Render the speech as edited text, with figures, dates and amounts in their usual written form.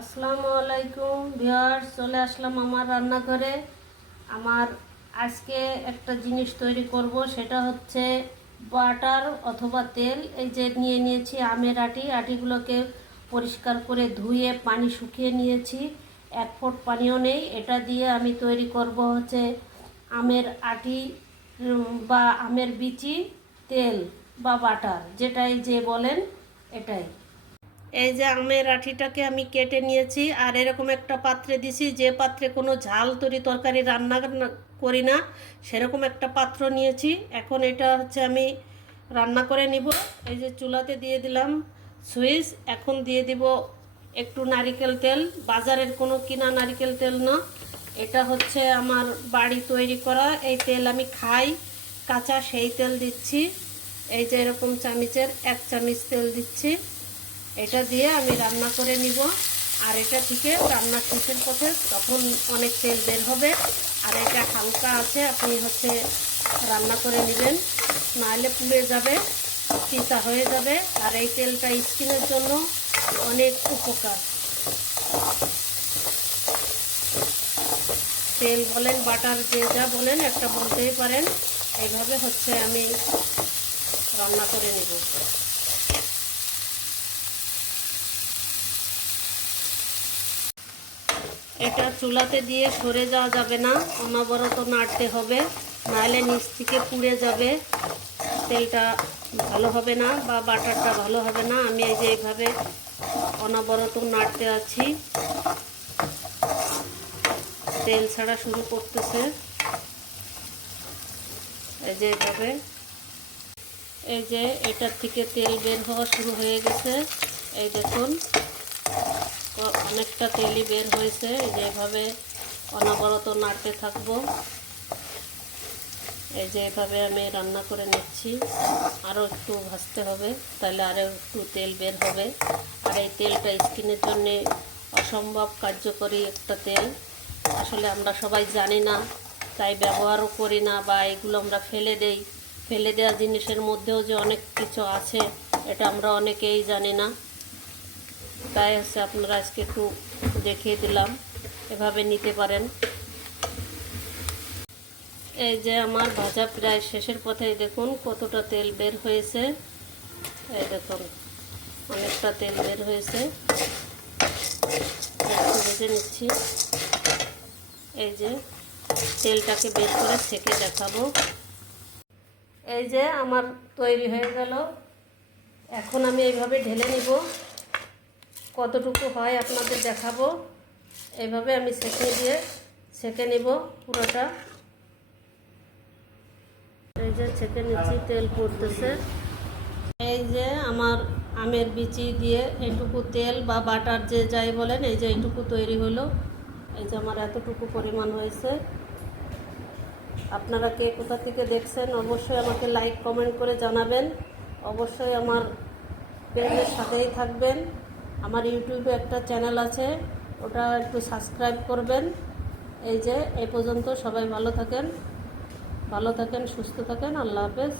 আসসালামু আলাইকুম ভিউয়ার্স, চলে আসলাম আমার রান্নাঘরে। আমার আজকে একটা জিনিস তৈরি করব, সেটা হচ্ছে বাটার অথবা তেল। এই যে নিয়ে নিয়েছি আমের আটিগুলোকে পরিষ্কার করে ধুয়ে পানি শুকিয়ে নিয়েছি, এক ফোঁট পানিও নেই। এটা দিয়ে আমি তৈরি করব হচ্ছে আমের আটি বা আমের বিচি তেল বা বাটার, যেটাই যে বলেন এটাই। এই যে আমের আটিটাকে আমি কেটে নিয়েছি আর এরকম একটা পাত্রে দিছি, যে পাত্রে কোনো ঝাল তরকারি রান্না করি না সেরকম একটা পাত্র নিয়েছি। এখন এটা হচ্ছে আমি রান্না করে নিব। এই যে চুলাতে দিয়ে দিলাম সুইচ। এখন দিয়ে দিব একটু নারিকেল তেল, বাজারের কোনো কিনা নারিকেল তেল না, এটা হচ্ছে আমার বাড়ি তৈরি করা এই তেল। আমি খাই কাঁচা, সেই তেল দিচ্ছি। এই যে এরকম চামচের 1 চামচ তেল দিচ্ছি। এটা দিয়ে আমি রান্না করে নিব। আর এটা থেকে রান্না শেষের পথে তখন অনেক তেল বের হবে। আর এটা হালকা আছে, আপনি হচ্ছে রান্না করে নেবেন, নাহলে পুড়ে যাবে, তিতা হয়ে যাবে। আর এই তেলটা স্কিনের জন্য অনেক উপকার। তেল বলেন বাটার, যে যা বলেন একটা বলতেই পারেন। এইভাবে হচ্ছে আমি রান্না করে নেব। এটা চুলাতে দিয়ে সরে যাওয়া যাবে না, অনবরত নাড়তে হবে, নাহলে নিচ থেকে পুড়ে যাবে, তেলটা ভালো হবে না বা বাটারটা ভালো হবে না। আমি এই যে এইভাবে অনবরত নাড়তে আছি, তেল ছাড়া শুরু করতেছে। এই যে এইভাবে, এই যে এটার থেকে তেল বের হওয়া শুরু হয়ে গেছে। এই দেখুন অনেকটা তেলই বের হয়েছে। এই যে এভাবে অনবরত নাড়তে থাকবো। এই যে এভাবে আমি রান্না করে নিচ্ছি। আরও একটু ভাজতে হবে, তাহলে আরও একটু তেল বের হবে। আর এই তেলটা স্কিনের জন্য অসম্ভব কার্যকরী একটা তেল। আসলে আমরা সবাই জানি না, তাই ব্যবহারও করি না, বা এগুলো আমরা ফেলে দেই। ফেলে দেওয়া জিনিসের মধ্যেও যে অনেক কিছু আছে, এটা আমরা অনেকেই জানি না। তাই হচ্ছে আপনারা আজকে একটু দেখিয়ে দিলাম, এভাবে নিতে পারেন। এই যে আমার ভাজা প্রায় শেষের পথে, দেখুন কতটা তেল বের হয়েছে। এই দেখুন অনেকটা তেল বের হয়েছে। একটু ভেজে নিচ্ছি। এই যে তেলটাকে বের করে ছেঁকে দেখাবো। এই যে আমার তৈরি হয়ে গেল। এখন আমি এইভাবে ঢেলে নিব, কতটুকু হয় আপনাদের দেখাবো। এইভাবে আমি ছেঁকে নিব পুরোটা। এই যে ছেঁকে নিচ্ছি, তেল পড়তেছে। এই যে আমার আমের বিচি দিয়ে এইটুকু তেল বা বাটার, যে যাই বলেন, এই যে এইটুকু তৈরি হলো। এই যে আমার এতটুকু পরিমাণ হয়েছে। আপনারা কে কোথা থেকে দেখছেন অবশ্যই আমাকে লাইক কমেন্ট করে জানাবেন। অবশ্যই আমার পেজের সাথেই থাকবেন। আমার ইউটিউবে একটা চ্যানেল আছে, ওটা একটু সাবস্ক্রাইব করবেন। এই যে এই পর্যন্ত, সবাই ভালো থাকেন, সুস্থ থাকেন। আল্লাহ হাফেজ।